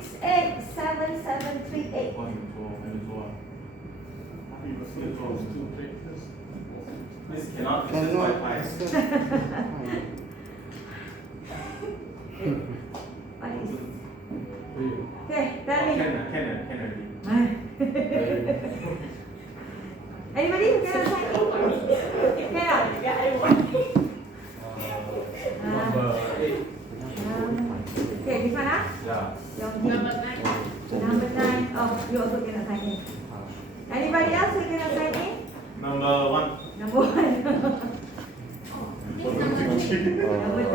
687738. This cannot access Wi-Fi. Okay, tell me. Can already. Anybody who cannot sign in? Cannot? Yeah, I want. Number 8. Okay, this one, huh? Yeah. Number 9. Number 9. Oh, you also cannot sign in. Anybody else who cannot sign in? Number 1. Number 1. Number 3.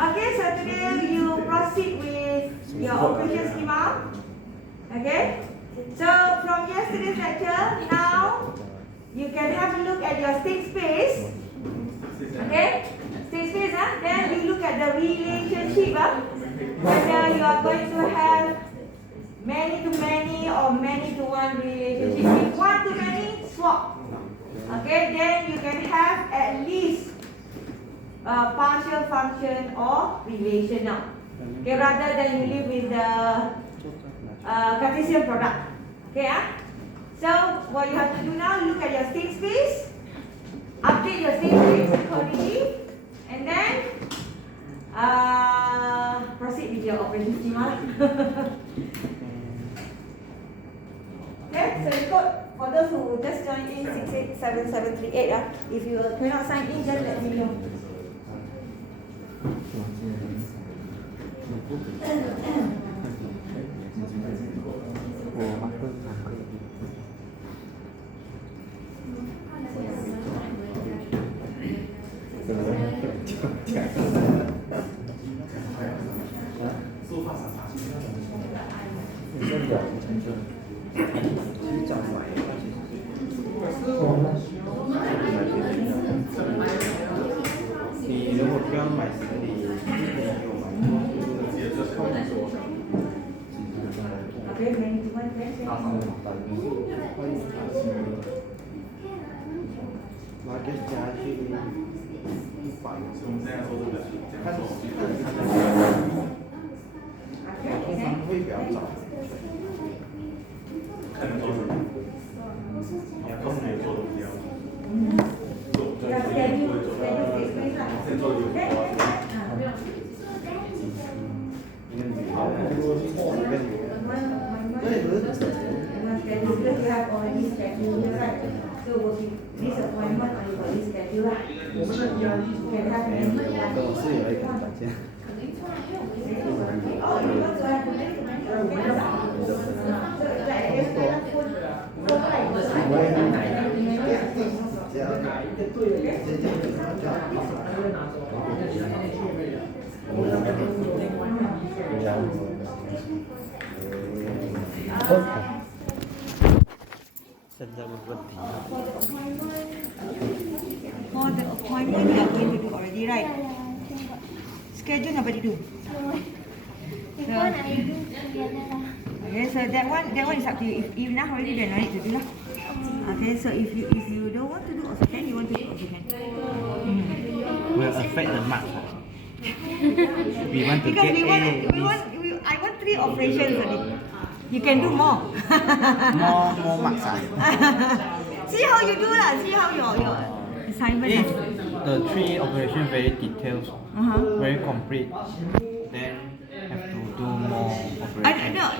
Okay, so today you proceed with your operation schema. Okay, so from yesterday's lecture, now you can have a look at your state space. Okay, state space, then you look at the relationship, whether you are going to have many to many or many to one relationship. If one to many, swap. Okay, then you can have at least partial function or relational. Okay, rather than you live with the Cartesian product. Okay, so what you have to do now, look at your state space, update your state space accordingly, and then proceed with your operation schema. Okay, so you got, for those who just joined in 687738, if you cannot sign in, just let me know. Okay, many to one, yes, yes. Because you have already scheduled, right? So will be this appointment or you got this schedule, right? You can have any one. Oh, you want to have many? So it's like I guess phone For the appointment you are going to do already, right? Schedule nobody do. So, okay, so that one is up to you. If you now already then no need to do lah. Okay, so if you don't want to do also can, you want to do also can. Will affect the mark. We want to Because get I want 3 operations only. You can do more. more marks. See how you do lah. See how your assignment. If the 3 operation very detailed, very complete, then have to do more operation. I don't know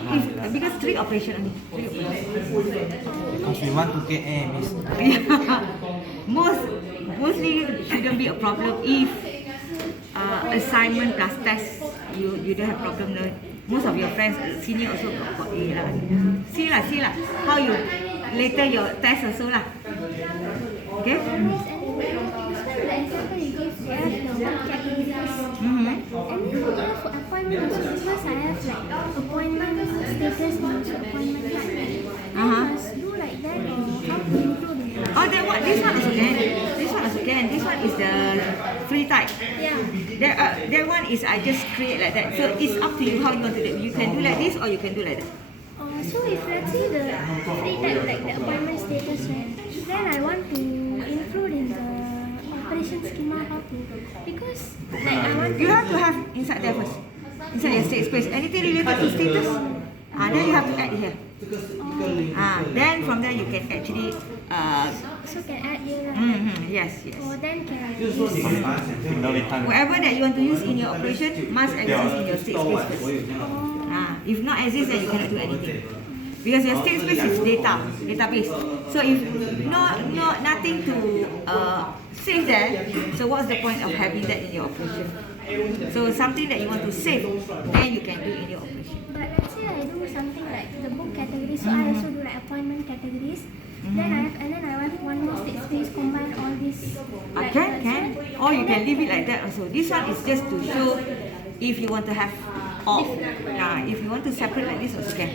because 3 operation only. 3 operation. Because we want to get A, miss. Mostly shouldn't be a problem if assignment plus test you don't have problem. No. Most of your friends senior also got A lah. See lah how you later your test also lah. Okay. Appointment because I have like appointment status and appointment card. I must do like that or how to include it? Oh, that one. This one also can. This one is the free type. Yeah. That one is I just create like that. So it's up to you how you want to do it. You can do like this or you can do like that. So if let's say the free type like the appointment status, right, then I want to include in the operation schema how to, because like I want You have to have inside there first. Inside your state space. Anything related to status, then you have to add here. Then from there you can actually, so can add here, right? yes, yes. Or then can I use Whatever that you want to use in your operation must exist in your state space first. If not exist, then you cannot do anything. Because your state space is database. So if nothing to save there, so what's the point of having that in your operation? So something that you want to save, then you can do in your operation. But let's say I do something like the book categories, so I also do like appointment categories. Then I want one more state space, combine all these. Like Can. Or you can leave it like that also. This one is just to show if you want to have all. If you want to separate like this also can.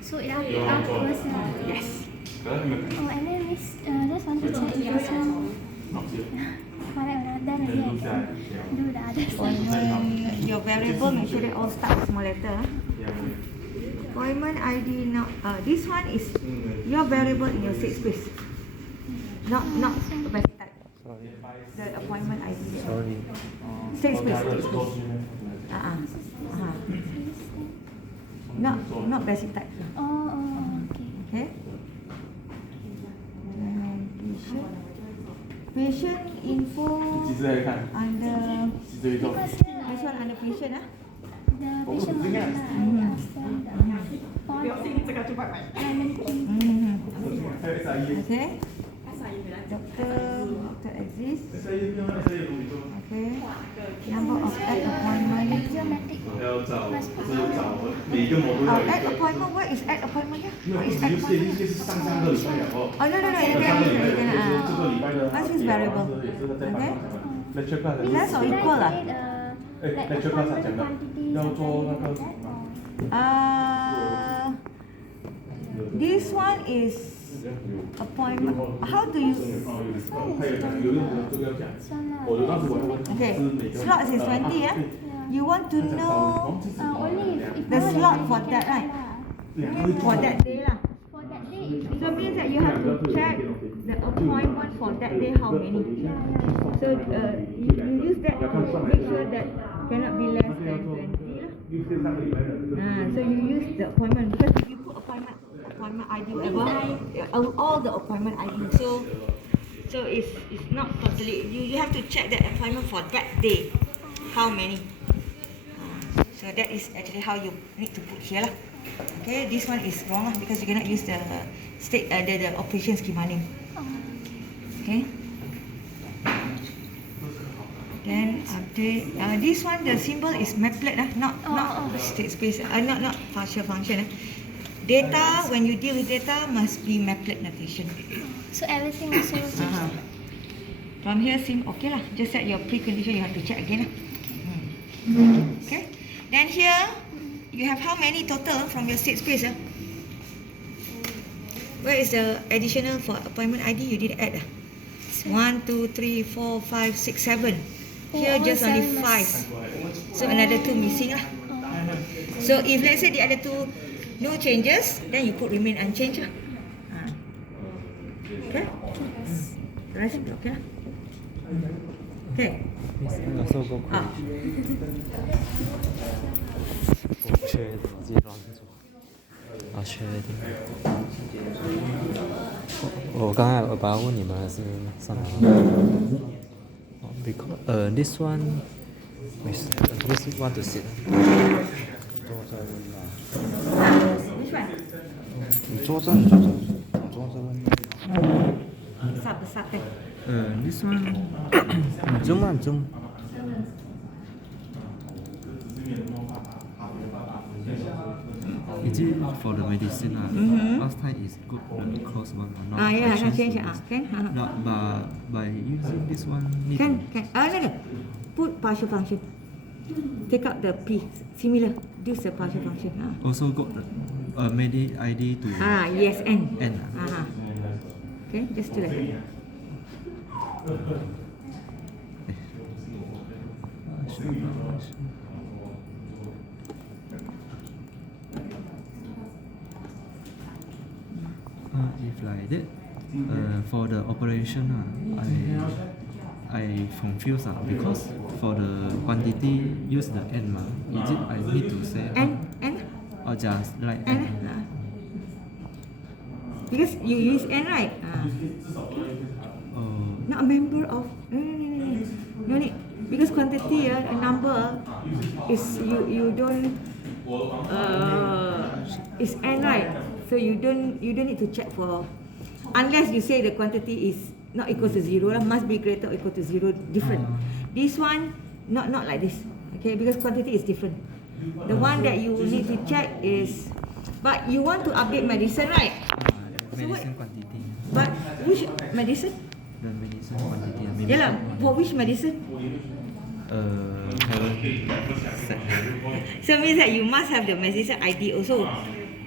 So it out first. Yes. Oh, and then this, just want to check this one. Alright, then again I can do the other side. Your variable, make sure they all start with small letter. Appointment ID now. This one is your variable in your state space. Not basic type. The appointment ID. Sorry. State space. Not basic type. Okay. Okay. Patient info under Because this one under patient the patient one Okay. Doctor exists. Okay. Number of add appointment. Add appointment. What is add appointment here? What is add appointment? Oh no. You can let's use variable. Okay. Less or equal this one is appointment. How do you? Okay, slots is 20. You want to know the slot for that, right? For that day lah. So means that you have to check the appointment for that day how many. So you use that to make sure that cannot be less than 20 lah. So you use the appointment because if you put appointment ID whatever, all the appointment ID. So it's not totally. You have to check the appointment for that day how many. So that is actually how you need to put here lah. Okay, this one is wrong lah because you cannot use the state the operation schema name. Okay. Then update. This one the symbol is maplet not state space. Not partial function. Data, when you deal with data must be maplet notation. So everything also. From here seem okay lah. Just set your precondition. You have to check again lah. Okay. Then here you have how many total from your state space? Where is the additional for appointment ID? You did add 1, 2, 3, 4, 5, 6, 7. Here just only 5. So another 2 missing lah. So if let's say the other 2 no changes, then you put remain unchanged lah. Okay. Rest okay lah. Okay. 确定自己乱做。确定。我刚才我把它问你们还是上来because this one to sit。 你坐这，我坐这问。Besar kan? This one. Zoom. Is it for the medicine? Last time is good the close one. Yeah, I change can. But by using this one, Can. No. Put partial function. Take out the P. Similar. Use the partial function. Also got the medi ID to. Yes, N. N. Okay, just do that. If like that, for the operation, I confused because for the quantity use the N is it I need to say N? or just like N? Because you use N, right? Not a member of. No need. Because quantity, a number is you don't is N, right? So you don't need to check for, unless you say the quantity is not equal to 0, must be greater or equal to 0, different. This one not like this, okay? Because quantity is different. The one that you need to check is, but you want to update medicine, right? Medicine quantity. But which medicine? The medicine quantity. Yeah lah, for which medicine? So means that you must have the medicine ID also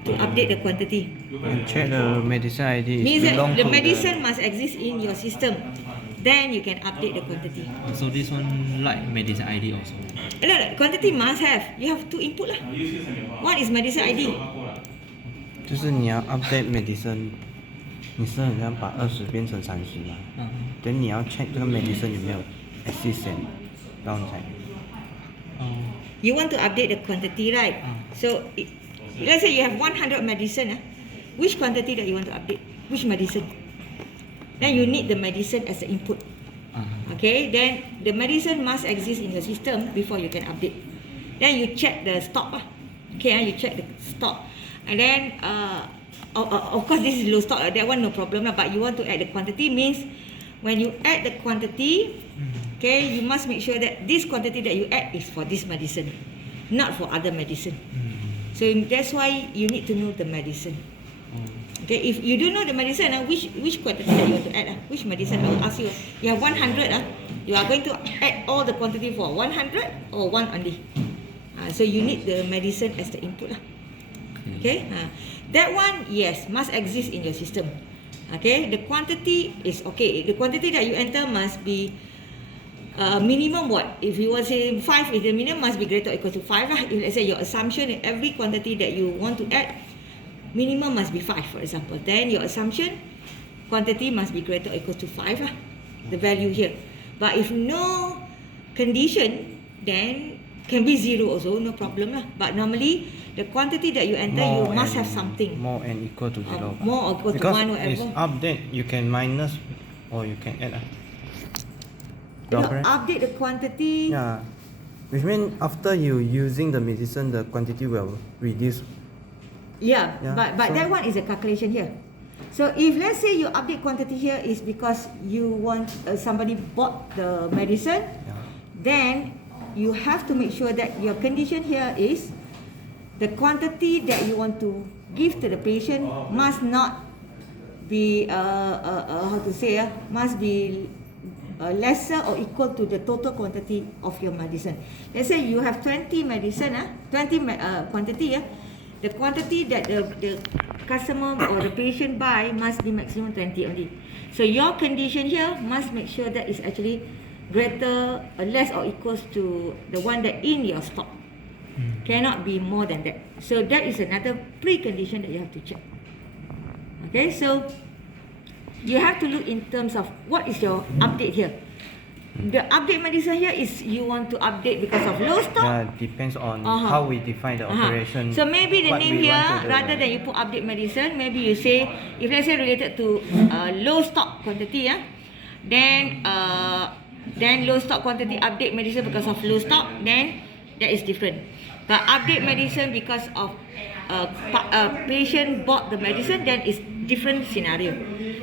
to update the quantity. And check the medicine ID. Means that the medicine must exist in your system. Then you can update the quantity. So this one like medicine ID also. No, quantity must have. You have to input lah. What is medicine ID? 就是你要 update medicine，你是很像把20变成30嘛，等你要 check 这个 medicine 有没有 exist 先，然后你才。You want to update the quantity, right? So let's say you have 100 medicine. Which quantity that you want to update? Which medicine? Then you need the medicine as the input. Okay, then the medicine must exist in your system before you can update. Then you check the stock. Okay, you check the stock. And then, of course, this is low stock. That one no problem. But you want to add the quantity means when you add the quantity, okay, you must make sure that this quantity that you add is for this medicine, not for other medicine. So that's why you need to know the medicine. Okay, if you don't know the medicine, which quantity that you want to add? Which medicine? I will ask you. You have 100. You are going to add all the quantity for 100 or one only. So you need the medicine as the input. Okay, that one, yes, must exist in your system. Okay, the quantity is okay. The quantity that you enter must be minimum what? If you want to say 5, if the minimum must be greater or equal to 5. If let's say your assumption in every quantity that you want to add, minimum must be 5, for example. Then your assumption quantity must be greater or equal to 5. The value here. But if no condition, then can be 0 also, no problem lah. But normally the quantity that you enter, you must have something. More and equal to 0. More or equal to 1, whatever. Because it's update, you can minus or you can add. Update the quantity. Yeah. Which means after you using the medicine, the quantity will reduce. Yeah, but so that one is a calculation here. So if let's say you update quantity here is because you want somebody bought the medicine, then you have to make sure that your condition here is the quantity that you want to give to the patient must not be must be lesser or equal to the total quantity of your medicine. Let's say you have 20 medicine, 20 quantity. The quantity that the customer or the patient buy must be maximum 20 only. So your condition here must make sure that it's actually greater or less or equals to the one that in your stock. Cannot be more than that. So that is another precondition that you have to check. Okay, so you have to look in terms of what is your update here. The update medicine here is you want to update because of low stock. Yeah, depends on how we define the operation. So maybe the name here, rather than you put update medicine, maybe you say, if let's say related to low stock quantity, then low stock quantity update medicine because of low stock, then that is different. But update medicine because of patient bought the medicine, then it's different scenario.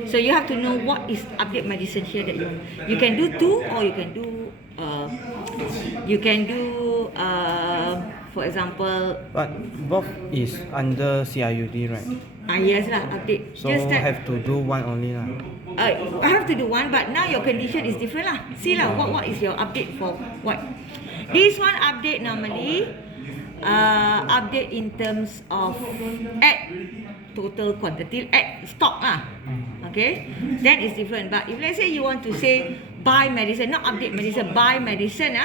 So you have to know what is update medicine here that you can do 2 or you can do for example. But both is under CIUD, right? Yes lah, update. So just have to do one only lah. I have to do one, but now your condition is different lah. See lah, what is your update for what? This one update normally update in terms of add total quantity, add stock lah. Okay, then it's different. But if let's say you want to say buy medicine, not update medicine, buy medicine,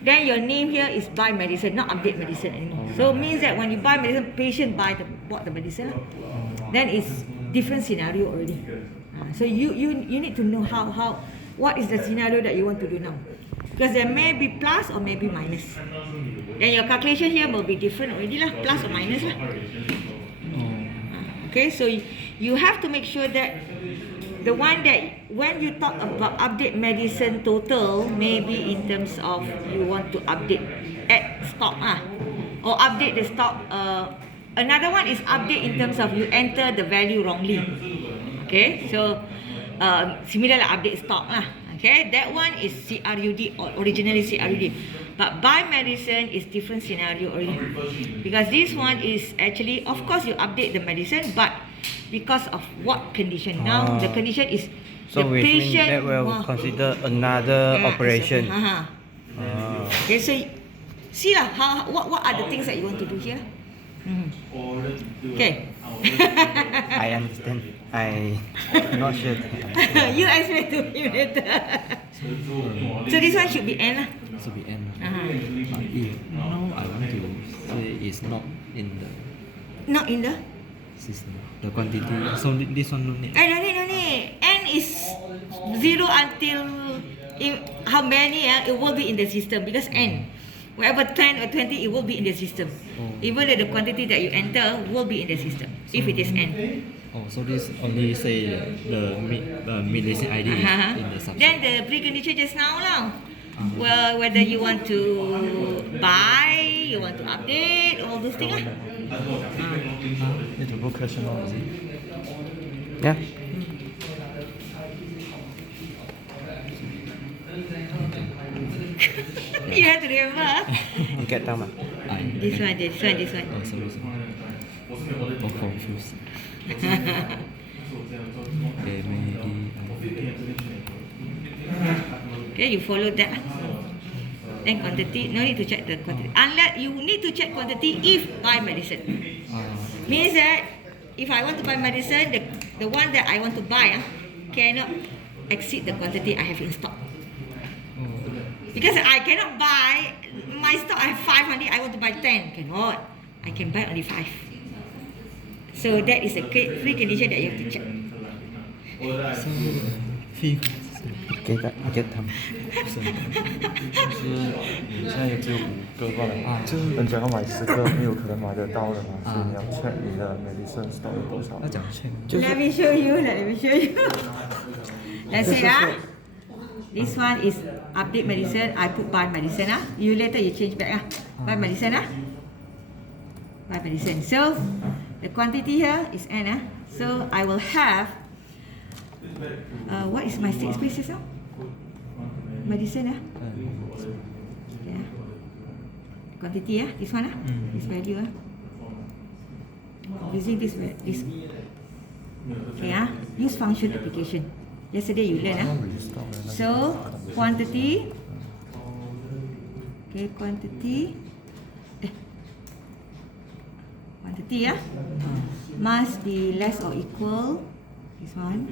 then your name here is buy medicine, not update medicine anymore. So it means that when you buy medicine, patient bought the medicine, then it's different scenario already. So you need to know what is the scenario that you want to do now, because there may be plus or maybe minus. Then your calculation here will be different already lah, plus or minus lah. Okay, so you have to make sure that the one that when you talk about update medicine total, maybe in terms of you want to update at stock or update the stock. Another one is update in terms of you enter the value wrongly. Okay, so similar like update stock lah. Okay, that one is CRUD or originally CRUD, but buy medicine is different scenario already, because this one is actually, of course you update the medicine, but because of what condition? Now the condition is so the patient that will consider another operation. Okay, so see lah what are the things that you want to do here. Okay. I understand. I not sure. You explain to me later. So this one should be N lah. Should be N. But if now I want to say it's not in the system, the quantity. So this one no need. No need. N is 0 until how many? It will be in the system, because N. Whatever 10 or 20, it will be in the system. Even the quantity that you enter will be in the system, if it is N. So this only say the medicine ID is in the subset. Then the precondition just now lah. Well, whether you want to buy, you want to update, all those things lah. Need to put question mark, is it? Yeah. You have to remember. You get down. This one. Oh, sorry. Oh, confused. Okay, you follow that. Then quantity, no need to check the quantity. Unless you need to check quantity if buy medicine. Means that if I want to buy medicine, the one that I want to buy cannot exceed the quantity I have in stock. Because I cannot buy, my stock I have 500, I want to buy 10. Cannot. I can buy only 5. So that is a precondition that you have to check. So, fee. 给他们。你现在只有5个吧？人家要买10个，没有可能买得到的嘛，所以你要 check 你的 medicine stock 有多少。要讲 check。Let me show you. Let's say this one is update medicine. I put buy medicine You later you change back buy medicine Buy medicine. So the quantity here is N So I will have what is my 6 spaces now? Medicine Quantity this one this value using this okay use function application. Yesterday you learn So quantity quantity must be less or equal this one.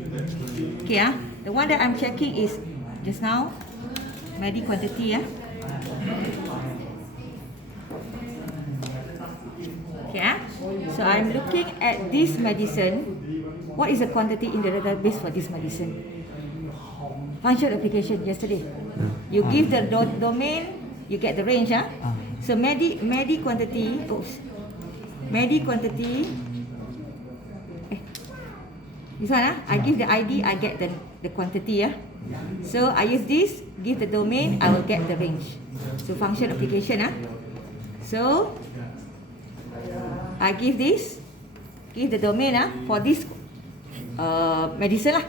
Okay the one that I'm checking is just now medi quantity Okay so I'm looking at this medicine. What is the quantity in the database for this medicine? Function application yesterday. You give the domain, you get the range So medi quantity this one I give the ID, I get the quantity So I use this, give the domain, I will get the range. So function application So I give this, give the domain for this medicine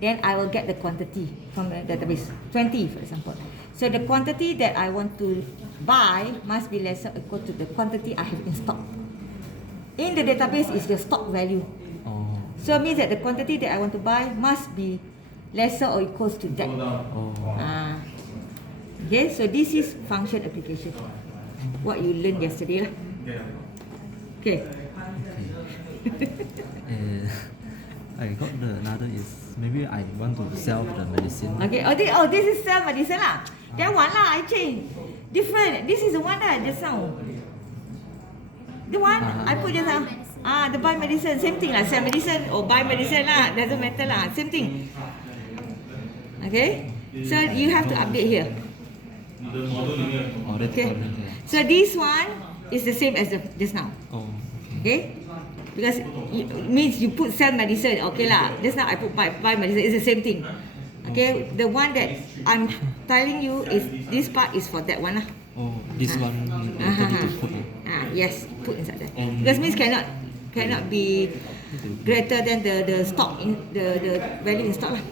Then I will get the quantity from the database 20 for example. So the quantity that I want to buy must be lesser or equal to the quantity I have in stock. In the database is the stock value. So it means that the quantity that I want to buy must be lesser or equals to that. Okay, so this is function application. What you learned yesterday Okay. I got another is maybe I want to sell the medicine. Okay. This is sell medicine That one I change. Different. This is the one just now. The one I put just now. The buy medicine, same thing lah. Sell medicine or buy medicine lah. Doesn't matter lah. Same thing. Okay. So you have to update here. Okay. So this one is the same as the just now. Oh. Okay. Because it means you put sell medicine. Okay lah. Just now I put buy medicine. It's the same thing. Okay. The one that I'm telling you is this part is for that one lah. Oh, this one later need to put. Yes, put inside there. Because means cannot be greater than the stock in the value in stock lah.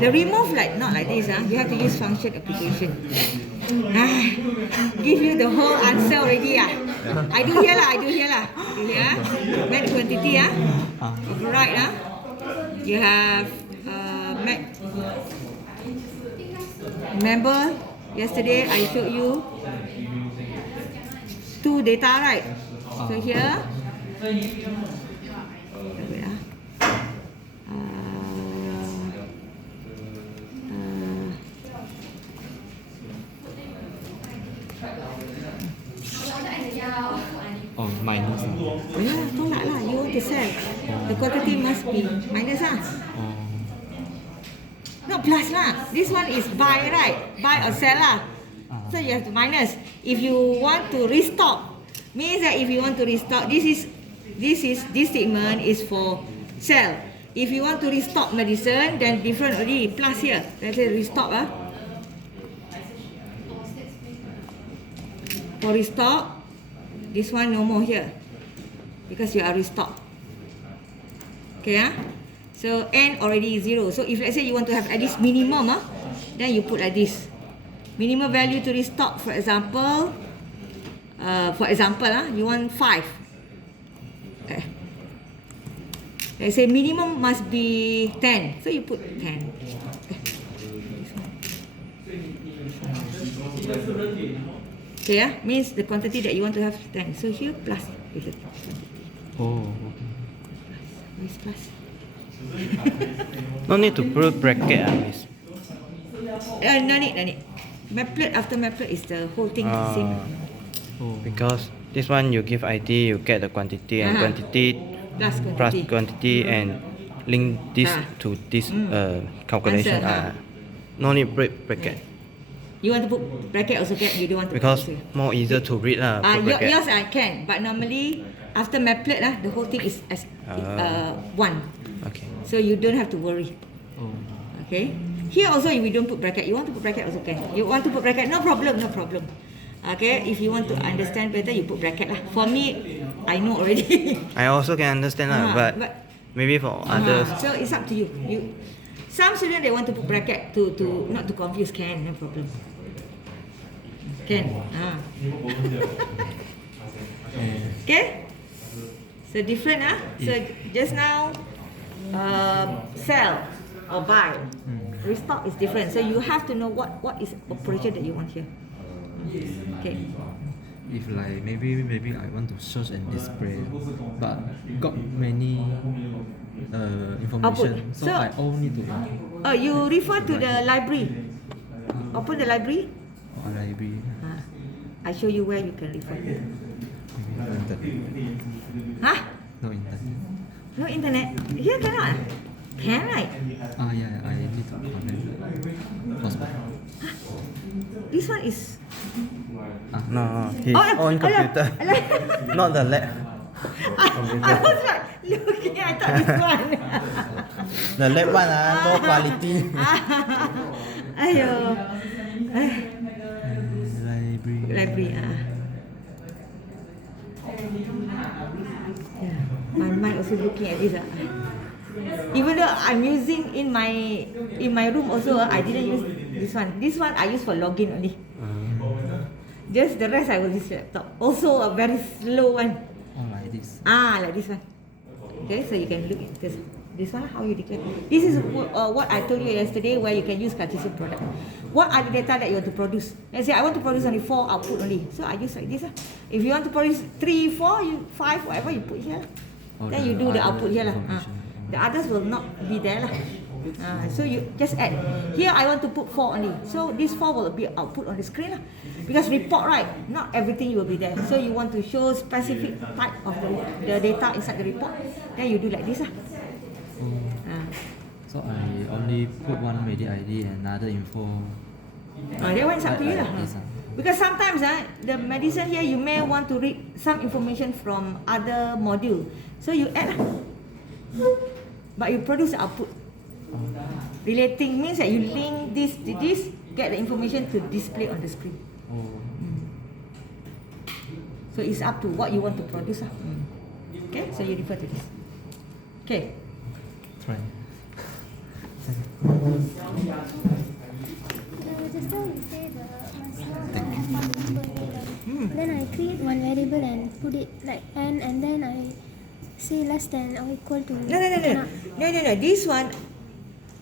The remove like not like this. You have to use function application. Give you the whole answer already. I do here lah. You hear? Met quantity. Override. You have remember yesterday I showed you 2 data, right? So here. Oh, minus. Tolak lah. You want to sell. The quantity must be minus lah. Oh. Not plus lah. This one is buy, right? Buy or sell lah. So you have to minus. If you want to restock, means that if you want to restock, this statement is for sell. If you want to restock medicine, then different already. Plus here. Let's say restock. For restock, this one no more here. Because you are restock. Okay, so N already 0. So if let's say you want to have at least minimum, then you put like this. Minimum value to restock, for example, you want 5. Let's say minimum must be 10. So you put 10. Okay, means the quantity that you want to have 10. So here plus. Oh. Plus, plus. No need to put bracket, miss. No need. Maplet after maplet is the whole thing same. Oh. Because this one you give ID, you get the quantity and quantity plus quantity and link this to this calculation. No need bracket. You want to put bracket also get, you don't want to Because put more easier to read lah. yours I can, but normally after maplet the whole thing is as one. Okay. So you don't have to worry. Oh. Okay. Here also we don't put bracket. You want to put bracket also can. You want to put bracket, no problem. Okay. If you want to understand better, you put bracket lah. For me, I know already. I also can understand lah, but maybe for others. So it's up to you. Some students they want to put bracket to not to confuse, can, no problem. Can. Okay. So different So just now sell or buy. Restock is different. So you have to know what is operation that you want here. Okay. If like maybe I want to search and display, but got many information, so I all need to. You refer to the library. Open the library. Oh, library. I show you where you can refer. Maybe no internet. No internet. No internet. Here cannot. Can, right? Yeah, I need to connect the hotspot. This one is. No, his own computer, not the lab. I was like looking. I thought this one. The lab one more quality. Ayo. Library. Yeah. My mind also looking at this. Even though I'm using in my room also, I didn't use this one. This one I use for login only. Just the rest I will use laptop. Also a very slow one. Oh, like this. Like this one. Okay, so you can look at this one. How you declare? This is what I told you yesterday, where you can use Cartesian product. What are the data that you want to produce? Let's say I want to produce only 4 output only, so I use like this. If you want to produce 3, 4, 5, whatever you put here. Then you do the output here lah. The others will not be there lah. So you just add. Here I want to put 4 only. So this 4 will be output on the screen lah. Because report, right, not everything will be there. So you want to show specific type of the data inside the report. Then you do like this lah. So I only put one media ID and another info. That one is up to you lah. This, Because sometimes the medicine here you may want to read some information from other module. So you add lah. But you produce the output. Relating means that you link this to this, get the information to display on the screen. So it's up to what you want to produce lah. Okay, so you refer to this. Okay. Try. Just now you say the then I create one variable and put it like n, and then I say less than or equal to. No. This one,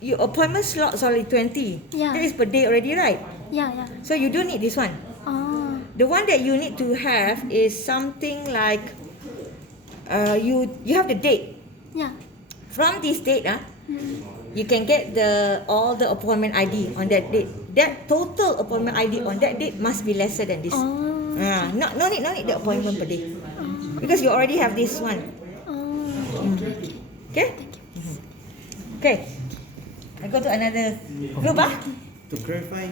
your appointment slot is already 20. Yeah. That is per day already, right? Yeah. So you don't need this one. Oh. The one that you need to have is something like you have the date. Yeah. From this date, you can get all the appointment ID on that date. That total appointment ID on that date must be lesser than this. Oh. No need the appointment per day. Because you already have this one. Okay? Okay. I go to another group. To clarify,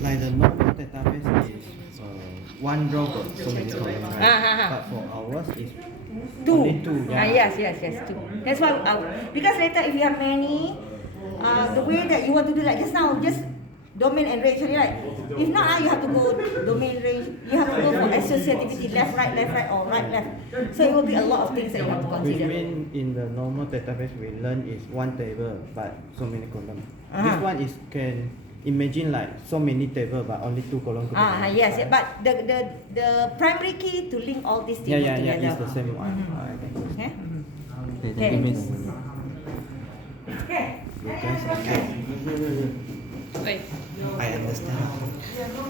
like the normal database is one row got so many columns, right? But for ours is only two. Yes, 2. That's why, because later if you have many, the way that you want to do like just now, just domain and range only, right? If not, you have to go domain range. You have to go for associativity, left, right, or right, left. So it will be a lot of things that you have to Which consider. mean in the normal database we learn is one table but so many columns. This one is can imagine like so many table but only 2 columns. Yes, but the primary key to link all these things Yeah, together. it's the same one. Okay. Thank you, miss. Okay. Wait. I understand.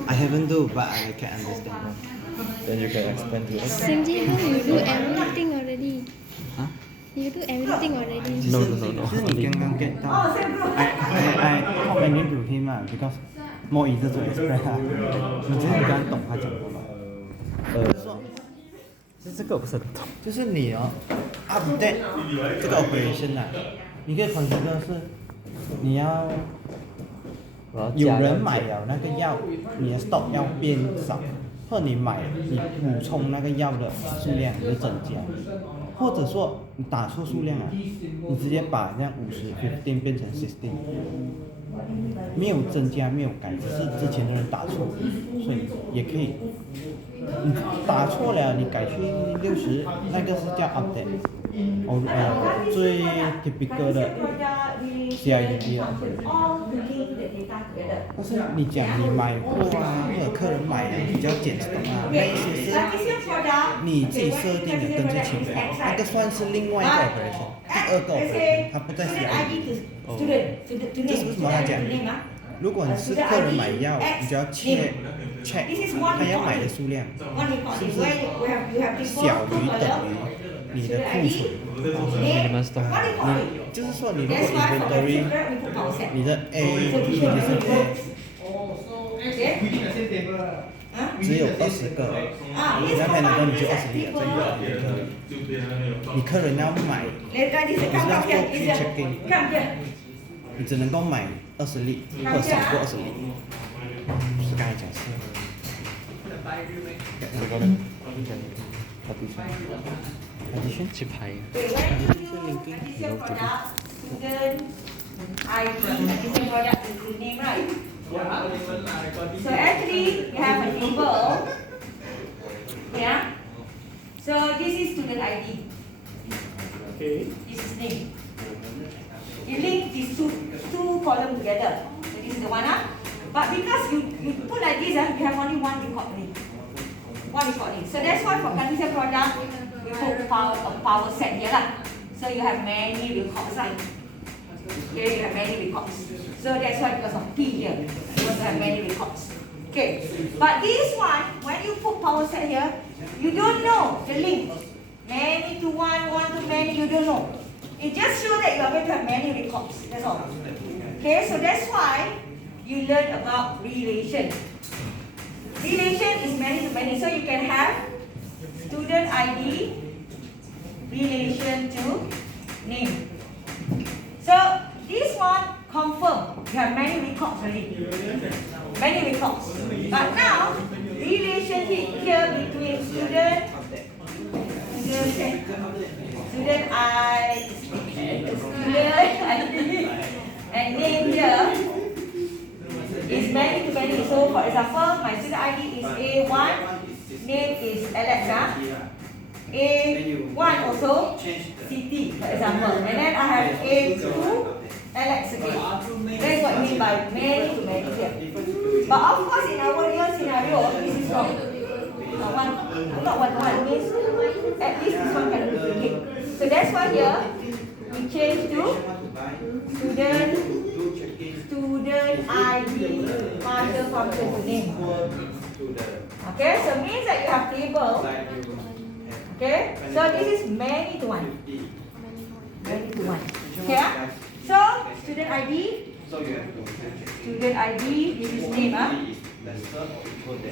I haven't do but I can understand. Then you can explain to us. Sinji, you do everything already. Huh? You do everything already. No. 就是你刚刚 get 到 I comment to him because more easy to explain 你觉得你刚刚懂他讲过吗？这个我不是很懂。就是你update 这个 operation 你可以 consider 是你要有人买了那个药，你的 stock 要变少，或者你补充那个药的数量就增加，或者说你打错数量你直接把这样50 变成16，没有增加没有改，只是之前的人打错，所以也可以。你打错了，你改去60，那个是叫 update。最 typical 的 CIDP 但是你讲你买货或者客人买比较简单那一些是你自己设定的根据情况，那个算是另外一个 operation， 第二个 operation， 它不在 CIDP。这是为什么要讲？如果你是客人买药，你就要check 他要买的数量是不是小于等于你的库存。就是说你如果 inventory 你的 A 就是 A 只有20个，你要买多你就20粒了，这个你客人要买，你是要做 pre checking， 你只能够买20粒或者少过20粒，就是刚才讲是。addition 去拍。When you addition product, student ID, addition product is the name, right? So actually, you have a table. Yeah. So this is student ID. Okay. This is name. You link these two columns together. So this is the one, But because you put like this, you have only one record only. One record only. So that's why for condition product, we put power set here lah. So you have many records lah. Here you have many records. So that's why because of P here, you want to have many records. Okay. But this one, when you put power set here, you don't know the link. Many to one to many, you don't know. It just shows that you are going to have many records. That's all. Okay, so that's why you learn about relation. Relation is many to many. So you can have student ID relation to name. So this one confirm you have many records already. Many records. But now relationship here between student ID and name here is many to many. So for example, my student ID is A1, name is Alex. A1 also city, for example. And then I have A2 Alex again. That's what I mean by many to many here. But of course in our real scenario, this is wrong. Not one means at least this one can duplicate. So that's why here we change to student ID partial function to name. Okay, so means that you have table. Okay, so this is many to one. Many to one. Okay, so student ID, this is name.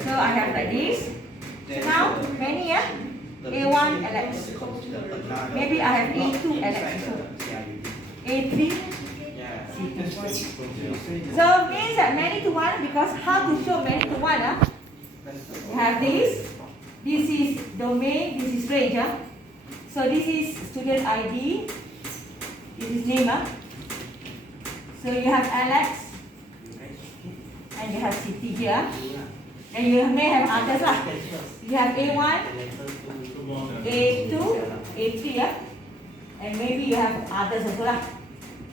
So I have like this. So now many, A1 Alex. Maybe I have A2 Alex. A3. So means that many to one, because how to show many to one? You have this. This is domain. This is range. So this is student ID. This is name. So you have Alex, and you have city here. And you may have others lah. You have A1, A2, A3, and maybe you have others also lah.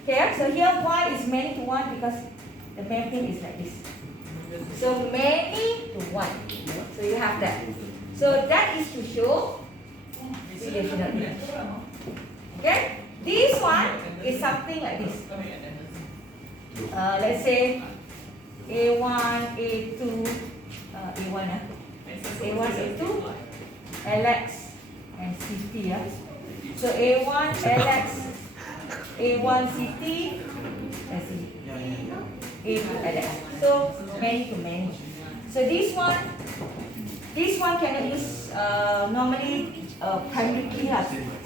Okay, so here why is many to one, because the mapping is like this. So many to one. So you have that. So that is to show relational image. Okay, this one is something like this. Let's say A1, A2. A1, A1, A2, Alex, and city. So A1, Alex, A1, city, let's see, A2, Alex. So many to many. So this one cannot use normally primary key.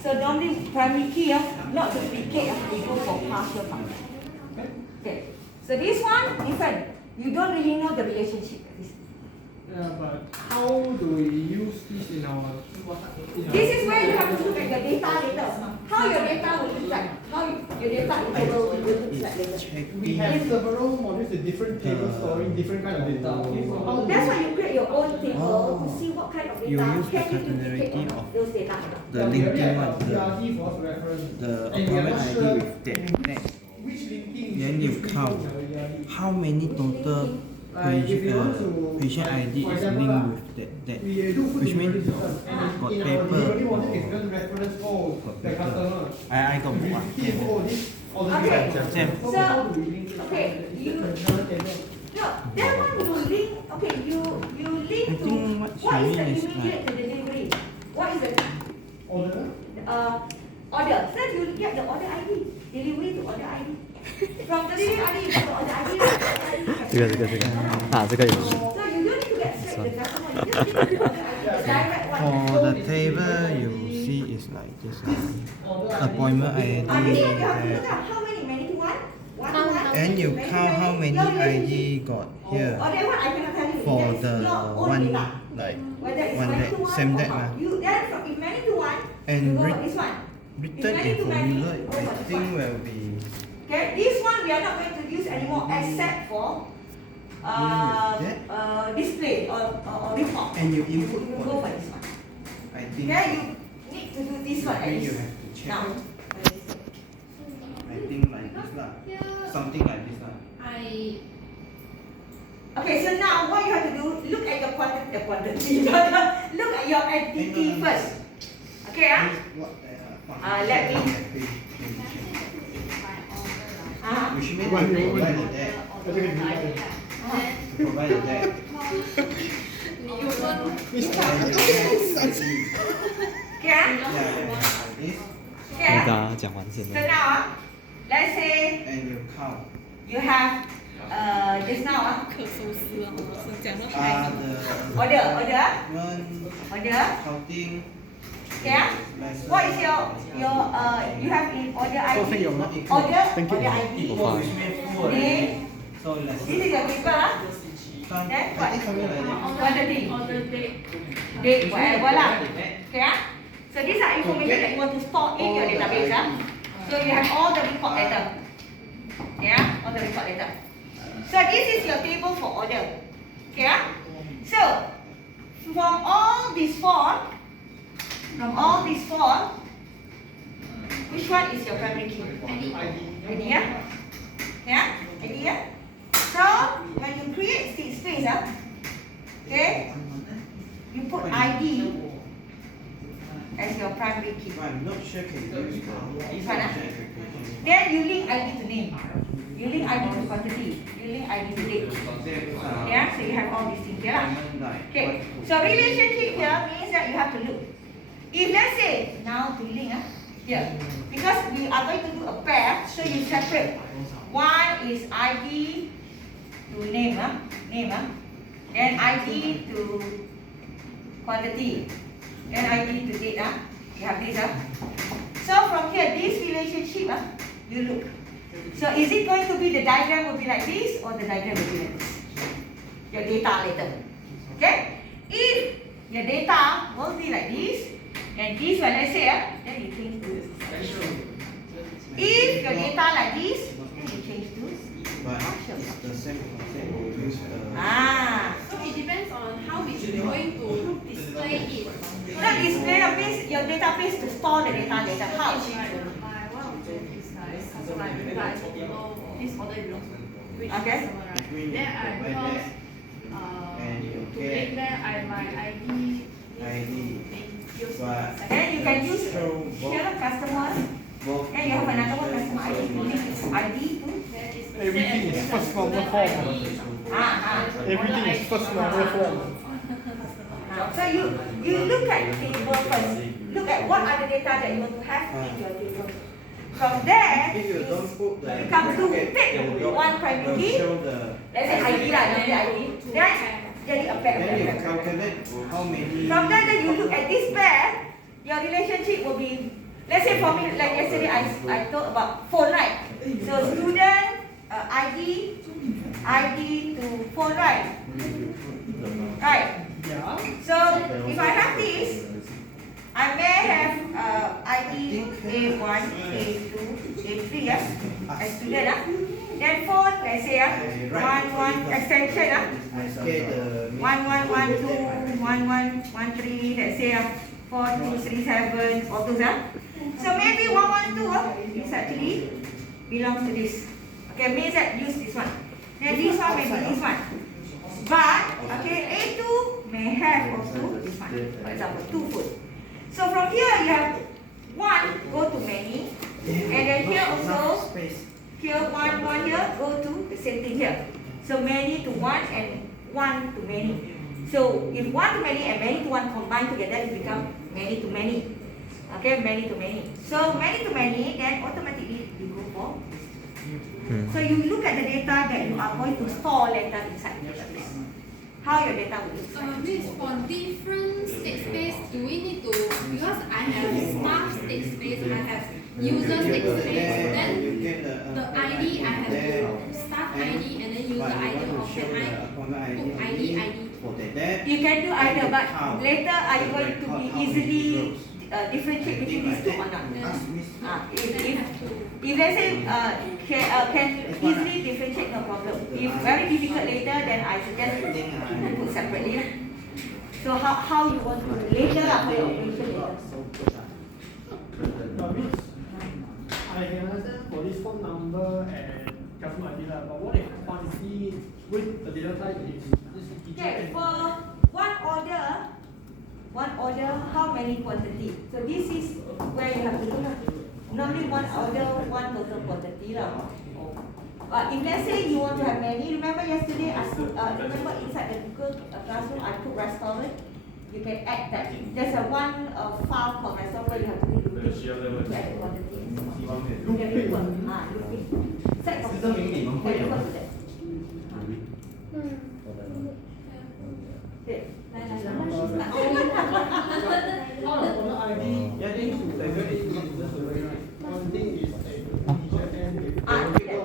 So normally primary key, not duplicate, we go for partial function. Okay. So this one different. You don't really know the relationship. But how do we use this in our? This is where you have to look at your data later. How your data will look like. How your data table will look like later. We have several modules with different tables storing different kind of data. Okay, so how That's why you create your own table to see what kind of data You use the can you capillarity duplicate of those data. the linking one, DRT for reference. the And we are appointment not ID sure with that. which linking Then you count how many total patient ID is linked with that. Which means got paper or got paper. I got book. Okay. Same. So, okay, you no, that one you link. Okay, you link I to think what what is she the means is immediate delivery? What is the order? order? So you get the order ID, delivery to order ID. From the delivery ID, you get the order ID. 这个有。 So you don't need to get straight the customer. You just need to do the direct one. For the table, you see is like this appointment ID. This one you have to there. look at how many to one? One to one. And you count how many ID got here Or that one I cannot tell you. for That's the your own one data. like Whether it's one many that to one same or that not. lah. You then from if many to one, And you go writ- for this one. Written many in to many, formula, go for I this think one. will be Okay, this one we are not going to use anymore except for display or report. and you You input go for for that. this one. I think Okay, you need to do this one at you least. have to check. Now. I think like this lah. Something like this lah. Okay, so now what you have to do, look at your quantity. Look at your entity first. Okay, let me. Which means you provide the deck. You provide the deck. Okay, Yeah, like this. Okay. 讲完先 So 了。 now, let's say And you count. you have just now The order movement, counting. Okay. What is your you have in order ID? Order ID. Name. So let's This is your paper. Then what? Quantity. Date, whatever lah. Okay. So these are information that you want to store in your database. So you have all the record data. Yeah, all the record data. So this is your table for order. Okay. So from all these four, which one is your primary key? ID, yeah? Yeah? ID, yeah? So when you create state space, okay, you put ID as your primary key. I'm not sure can you use This one, Then you link ID to name. You link ID to quantity. You link ID to date. Yeah, so you have all these things here. Okay, so relationship here means that you have to look. If let's say, now to link here, because we are going to do a pair, so you separate. One is ID to name, then ID to quantity, then ID to date. You have this. So from here, this relationship, you look. So is it going to be the diagram will be like this or the diagram will be like this? Your data later. Okay? If your data will be like this, and this one let's say, then you change to this. If your data like this, then you change to But it's the same concept. We use the. So it depends on how we are going to display it. Not display means your database to store the data later. How? My one of them is like customer reply below this order belongs to which Okay. customer, right? Then I because to make that my ID use Then you can use here customer. Both. Then you have another one customer ID. You link this ID to. Everything is first number form. Everything is first number form. So you look at table first. Look at what are the data that you want to have in your table. From there, If you don't put the. you come to pick one primary key. Show the. Let's say ID lah, let's say ID. Then jadi a pair. Then you calculate how many. From there, then you look at this pair. Your relationship will be. Let's say for me, like yesterday, I talked about phone, right? So student ID to phone, right? Right. Yeah. So if I have this, I may have ID A1, A2, A3, as student. Then phone, let's say 11 extension, Okay, the. 1112, 1113, let's say 4237, all those. So maybe 112 is actually belongs to this. Okay, means that use this one. Then this one may be this one. But okay, A2 may have also this one. For example, 2 food. So from here you have 1 go to many, and then here also here 1 here go to the same thing here. So many to 1 and 1 to many. So if 1 to many and many to 1 combine together, it becomes many to many. Okay, many to many. So many to many, then automatically you go for. So you look at the data that you are going to store later inside the database. How your data will look like. Miss, for different state space, do we need to, because I have staff state space, I have user state space, then the ID I have the staff ID and then user ID, or can I put ID? You can do either, but later are you going to be easily differentiate between these two or not? If let's say can easily differentiate, no problem. If very difficult later, then I suggest you put separately. So how you want to later for your operation later? I can understand for this phone number and customer ID, but what if quantity with the data type is Okay, for one order, how many quantity? So this is where you have to look. Normally one order, one total quantity lah. But if let's say you want to have many, remember yesterday remember inside the Google classroom I put restaurant. You can add that. There's a one file called restaurant where you have to do Look at refer. Looking. Set of the refer to that. Okay.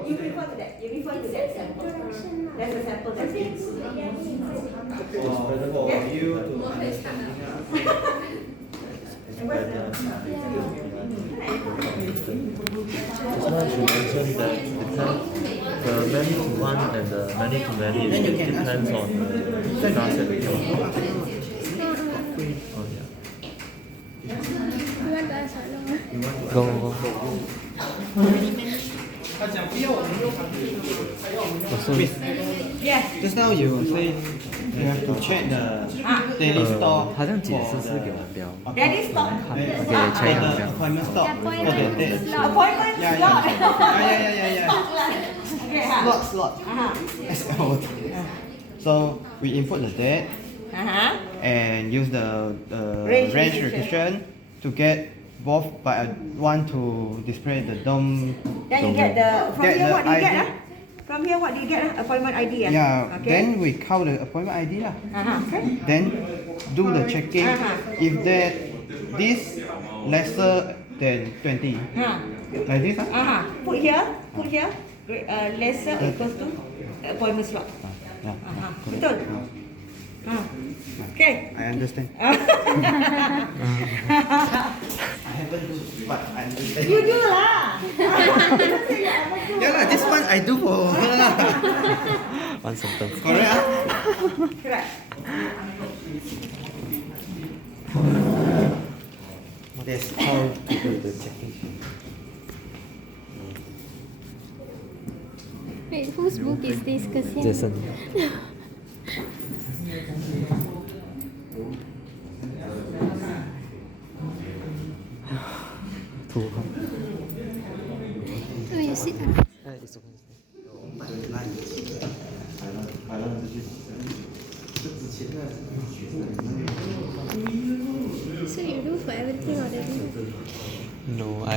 You refer to that. You refer to that sample. That's a sample. That's it. Just now she mentioned that the many to one and the many to many depends on the class and the job. Oh yeah. You want to ask how long? Go. Yes. Just now you say you have to check the daily stock. 好像解释是给我们标。 Daddy stop. Okay, check the 标。 appointment stock for the day. Appointment Yeah, slot. yeah. Okay, ha. Slot. Uh-huh. SLOT. So we input the date and use the Range range recognition. recognition to get both, but I want to display the DOM. Then you get the, from Get here the what do you get? ID. From here what do you get? Appointment ID. Yeah, Okay. then we count the appointment ID lah. Okay. Then do the checking. If this lesser than 20, like this. Put here. Lesser equals to appointment slot. Yeah. Betul. Okay. I understand. I haven't do, but I understand. You do lah. Yeah lah, this one I do for her lah. One sentence. Correct ah? Correct. That's how to do the checking. Wait, whose book is this? Kasihan. Jason. Too hot. Oh, you sit. It's okay. So you do for everything already? No, I